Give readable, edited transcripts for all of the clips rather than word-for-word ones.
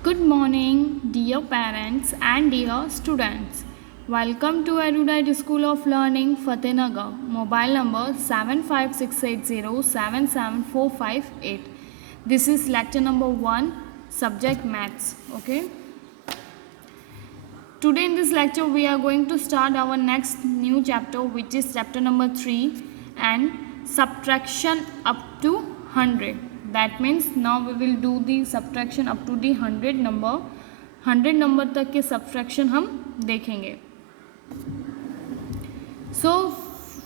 Good morning, dear parents and dear students. Welcome to Erudite School of Learning, Fatehnagar. Mobile number 75680774458. This is lecture number 1, subject maths. Okay. Today in this lecture we are going to start our next new chapter, which is chapter number 3 and subtraction up to 100. That means now we will do the subtraction up to the 100 number. 100 number तक के subtraction हम देखेंगे. So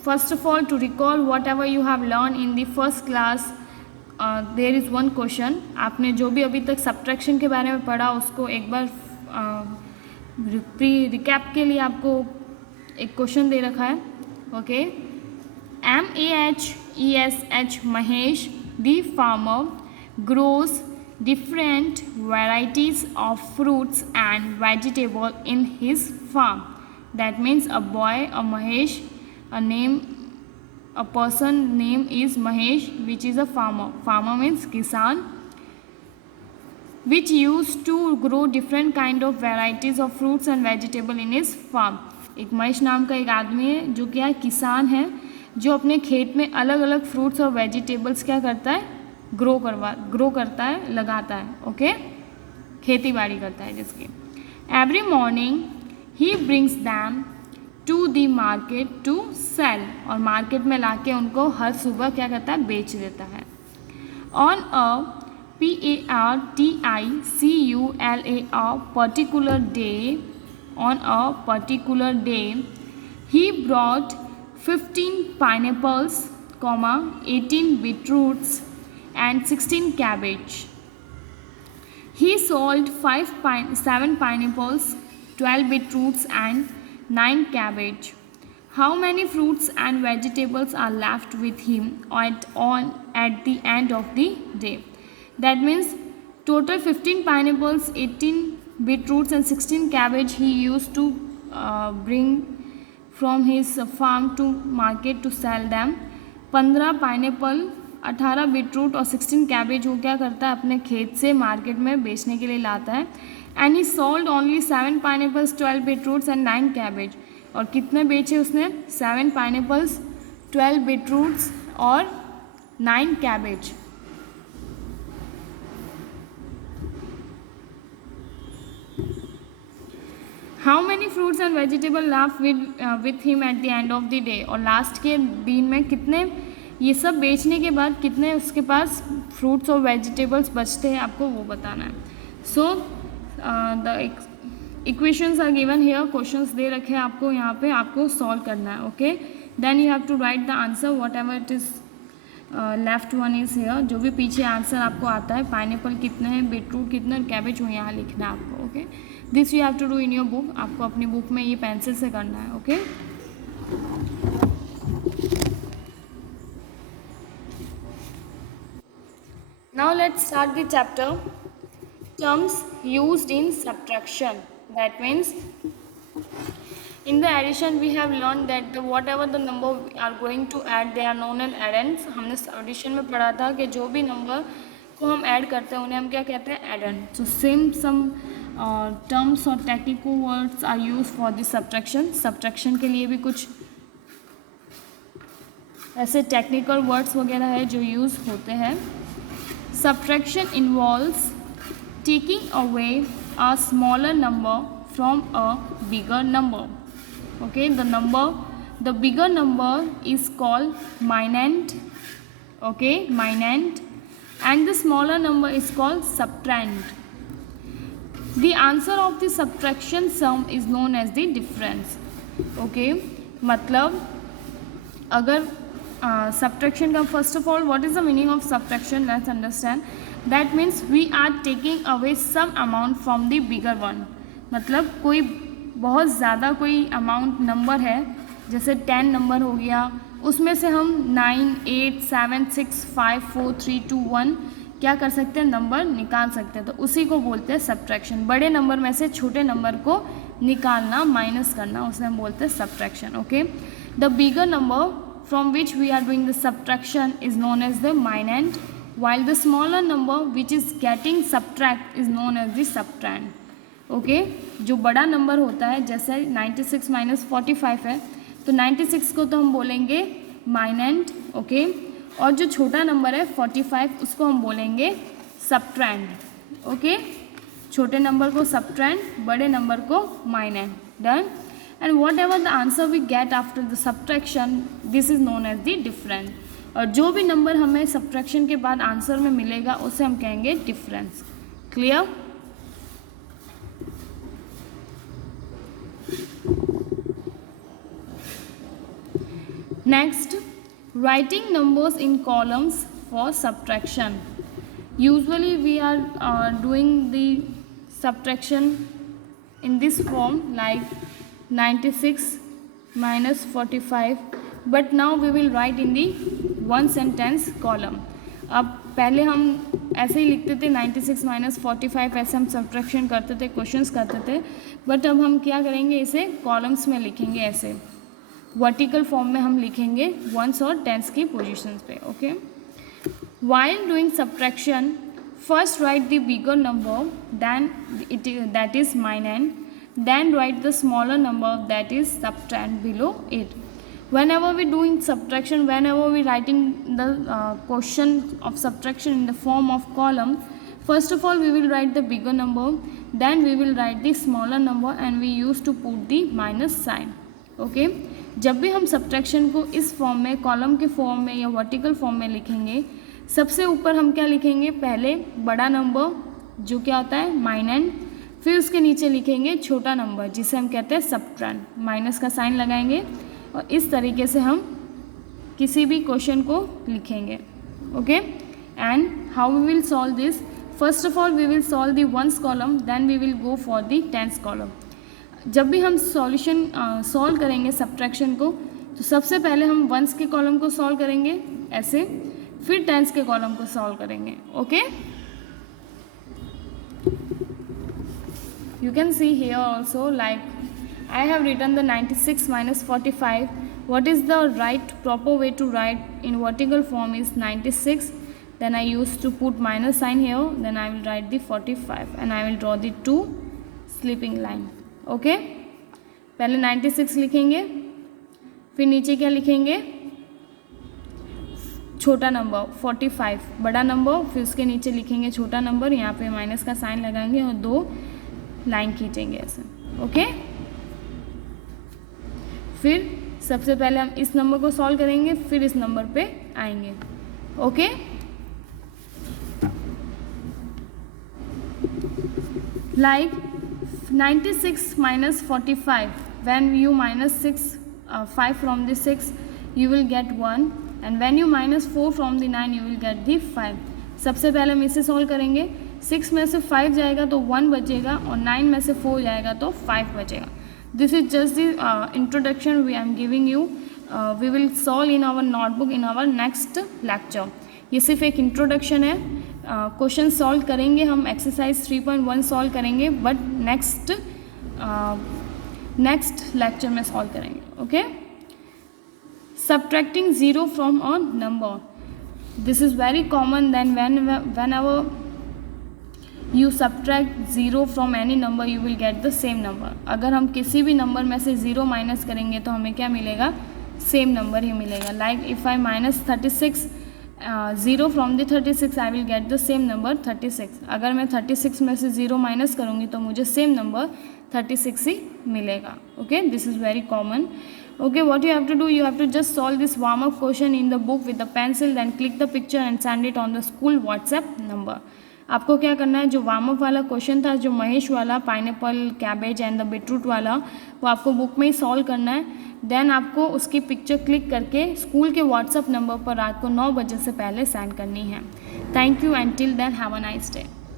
first of all, to recall whatever you have learned in the first class, there is one question. आपने जो भी अभी तक subtraction के बारे में पढ़ा उसको एक बार रिकैप के लिए आपको एक क्वेश्चन दे रखा है. Okay. MAHESH Mahesh the farmer grows different varieties of fruits and vegetable in his farm. That means a boy, a Mahesh, a person name is Mahesh, which is a farmer. Farmer means kisan, which used to grow different kind of varieties of fruits and vegetable in his farm. एक महेश नाम का एक आदमी है जो क्या है, किसान है, जो अपने खेत में अलग अलग फ्रूट्स और वेजिटेबल्स क्या करता है, ग्रो करता है, लगाता है. ओके. खेती बाड़ी करता है जिसकी. Every morning he brings them to the market to sell, और मार्केट में लाके उनको हर सुबह क्या करता है, बेच देता है. On a particular day, on a particular day, he brought 15 pineapples, 18 beetroots and 16 cabbage. He sold 7 pineapples, 12 beetroots and 9 cabbage. How many fruits and vegetables are left with him at the end of the day? That means total 15 pineapples, 18 beetroots and 16 cabbage he used to bring from his farm to market to sell them. 15 pineapple, 18 beetroot और 16 cabbage वो क्या करता है, अपने खेत से market में बेचने के लिए लाता है. And he sold only 7 pineapples, 12 beetroots and 9 cabbage. और कितने बेचे उसने, 7 पाइनएप्पल्स, 12 बीटरूट्स और 9 cabbage. How many fruits and vegetable laugh with him at the end of the day, और लास्ट के दिन में कितने, ये सब बेचने के बाद कितने उसके पास फ्रूट्स और वेजिटेबल्स बचते हैं, आपको वो बताना है. So the equations are given here, questions दे रखे हैं आपको यहाँ पे, आपको सॉल्व करना है. Okay. Then you have to write the answer whatever it is left one is here. जो भी पीछे आंसर आपको आता है, पाइनएप्पल कितने हैं, बीटरूट कितने और कैबेज, वो यहाँ लिखना है आपको. Okay. This you have to do in your book. आपको अपनी बुक में ये पेंसिल से करना है. Okay. Now let's start the chapter terms used in subtraction. That means in the addition we have learned that whatever the number we are going to add they are known as addends. हमने addition में पढ़ा था कि जो भी number को हम add करते हैं उन्हें हम क्या कहते हैं, addend. So some terms और technical words are used for the subtraction. subtraction के लिए भी कुछ ऐसे technical words वगैरह है जो यूज़ होते हैं. subtraction involves taking away a smaller number from a bigger number. Okay, the bigger number is called minend. Okay, minend, and the smaller number is called subtrahend. The answer of the subtraction sum is known as the difference. Okay, मतलब अगर subtraction का, first of all what is the meaning of subtraction, let's understand. That means we are taking away some amount from the bigger one. मतलब कोई बहुत ज़्यादा कोई amount number है, जैसे 10 नंबर हो गया, उसमें से हम 9, 8, 7, 6, 5, 4, 3, 2, 1 क्या कर सकते हैं, नंबर निकाल सकते हैं. तो उसी को बोलते हैं सब्ट्रैक्शन. बड़े नंबर में से छोटे नंबर को निकालना, माइनस करना, उसे हम बोलते हैं subtraction. Okay. The bigger number from which we are doing the subtraction is known as the minend, while the smaller number which is getting subtract is known as the subtrahend. Okay जो बड़ा number होता है, जैसे 96 minus 45 है, तो 96 को तो हम बोलेंगे माइनेंड, ओके, और जो छोटा नंबर है 45 उसको हम बोलेंगे सबट्रैंड, ओके, छोटे नंबर को सबट्रैंड, बड़े नंबर को minuend. Done. And whatever the answer we get after the subtraction, this is known as the difference. और जो भी नंबर हमें सब्ट्रैक्शन के बाद आंसर में मिलेगा उसे हम कहेंगे difference. Clear? Next, writing numbers in columns for subtraction. Usually we are doing the subtraction in this form like 96 minus 45, but now we will write in the one sentence column. अब पहले हम ऐसे ही लिखते थे 96 माइनस 45, ऐसे हम subtraction करते थे, क्वेश्चंस करते थे, बट अब हम क्या करेंगे, इसे कॉलम्स में लिखेंगे, ऐसे वर्टिकल फॉर्म में हम लिखेंगे वंस और टेंस की पोजीशंस पे. Okay, while doing subtraction first write the bigger number then it that is minuend, then write the smaller number that is subtrahend below it. Whenever we doing subtraction, whenever we writing the question of subtraction in the form of column, first of all we will write the bigger number, then we will write the smaller number and we used to put the minus sign. Okay, जब भी हम subtraction को इस form में, column के form में या vertical form में लिखेंगे, सबसे ऊपर हम क्या लिखेंगे, पहले बड़ा नंबर जो क्या होता है माइनेंड, फिर उसके नीचे लिखेंगे छोटा नंबर जिसे हम कहते हैं सबट्रैंड, माइनस का साइन लगाएंगे और इस तरीके से हम किसी भी क्वेश्चन को लिखेंगे. Okay, and how we will solve this, first of all we will solve the ones column, then we will go for the tens column. जब भी हम सॉल्यूशन सॉल्व करेंगे सब्ट्रैक्शन को, तो सबसे पहले हम वंस के कॉलम को सॉल्व करेंगे ऐसे, फिर टेंस के कॉलम को सॉल्व करेंगे. Okay, you can see here also like I have written the 96 minus 45. What is the right proper way to write in vertical form is 96. Then I used to put minus sign here. Then I will write the 45 and I will draw the two sleeping line. Okay. पहले 96 लिखेंगे, फिर नीचे क्या लिखेंगे, छोटा number 45, बड़ा number, फिर उसके नीचे लिखेंगे छोटा नंबर, यहाँ पे माइनस का साइन लगाएंगे और दो लाइन खींचेंगे ऐसे. ओके, फिर सबसे पहले हम इस नंबर को सॉल्व करेंगे, फिर इस नंबर पे आएंगे. Okay, like 96 minus 45, when you minus 5 from the 6 you will get 1, and when you minus 4 from the 9 you will get the 5. सबसे पहले हम इसे सॉल्व करेंगे, 6 में से 5 जाएगा तो 1 बचेगा और 9 में से 4 जाएगा तो 5 बचेगा. This is just the introduction we am giving you. We will solve in our notebook in our next lecture. ये सिर्फ एक इंट्रोडक्शन है. क्वेश्चन सॉल्व करेंगे हम, एक्सरसाइज 3.1 सॉल्व करेंगे, बट नेक्स्ट लेक्चर में सॉल्व करेंगे. Okay, subtracting 0 from a number. This is very common. Then whenever you subtract 0 from any number you will get the same number. अगर हम किसी भी नंबर में से 0 माइनस करेंगे तो हमें क्या मिलेगा, सेम नंबर ही मिलेगा. Like if I minus 36 0 from the 36 I will get the same number 36. अगर मैं 36 में से 0 माइनस करूँगी तो मुझे सेम नंबर 36 ही मिलेगा. Okay, this is very common. Okay, what you have to do, you have to just solve this warm up question in the book with the pencil, then click the picture and send it on the school WhatsApp number. आपको क्या करना है, जो warm up वाला question था, जो महेश वाला pineapple cabbage and the beetroot वाला, वो आपको बुक में ही सॉल्व करना है. देन आपको उसकी पिक्चर क्लिक करके स्कूल के व्हाट्सएप नंबर पर रात को 9 बजे से पहले सेंड करनी है. Thank you and till then have a nice day.